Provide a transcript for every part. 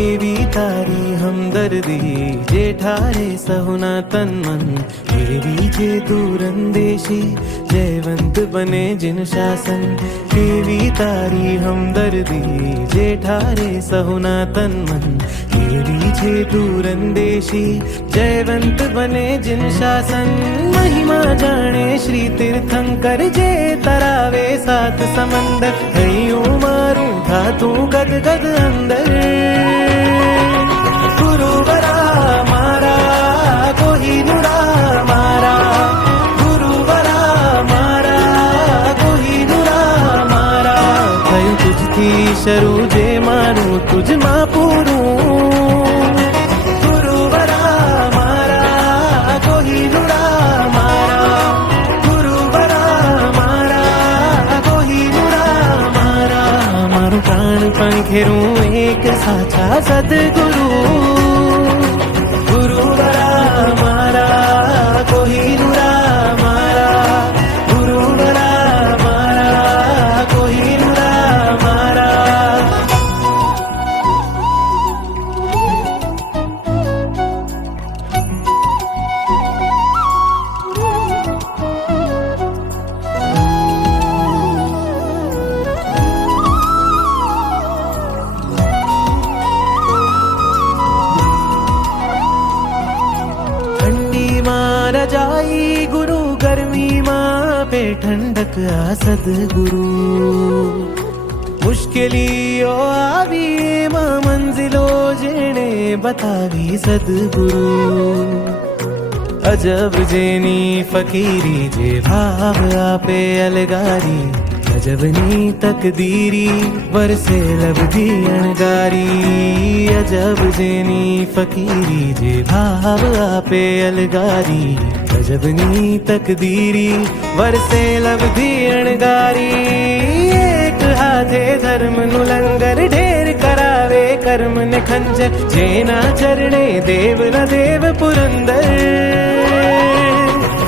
કેવી તારી હમદર્દી જે ઠારે સહુના તન મન, કેવી છે દૂરંદેશી જયવંત બને જિન શાસન. કેવી તારી હમદર્દી જે ઠારે સહુના તન મન, કેવી છે દૂરંદેશી જયવંત બને જિન શાસન. મહિમા જાણે શ્રી તીર્થંકર જે તરાવે સાત સમંદર, હૈયું મારું થાતું ગદ ગદ અંદર. ગુરુવરા મારા કોહિનુરા મારા, ગુરુવરા મારા કોહિનુરા મારા. થયું તુજથી શરૂ જે મારું તુજમાં પૂરું. ગુરુવરા મારા કોહિનુરા મારા, ગુરુવરા મારા કોહિનુરા મારા. મારું પ્રાણ પણ ઘેરું એક સાચા સદગુરુ. ગુરુવરા મારા કોહિનુરા મારા, ગુરુવરા મારા કોહિનુરા મારા. ઠંડીમાં રજાઈ ગુરુ, ગરમીમાં આપે ઠંડક આ સદગુરુ. મુશ્કેલીઓ આવી એમાં મંઝિલો જેણે બતાવી સદગુરુ. અજબ જેની ફકીરી જે ભાવ આપે અલગારી, અજબની તકદીરી વરસે લબધી અણગારી. અજબ જેની ફકીરી જે ભાવ આપે અલગારી, અજબની તકદીરી વરસે લબધી અણગારી. એક હાથે ધર્મનું લંગર ઢેર કરાવે કર્મને ખંજર, જેના ચરણે દેવના દેવ પુરંદર.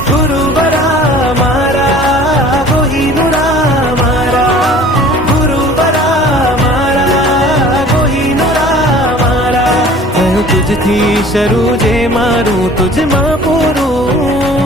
ગુરુવરા મારા કોહિનુરા મારા, ગુરુવરા મારા કોહિનુરા મારા. થયું તુજથી શરૂ જે મારું તુજમાં પૂરું.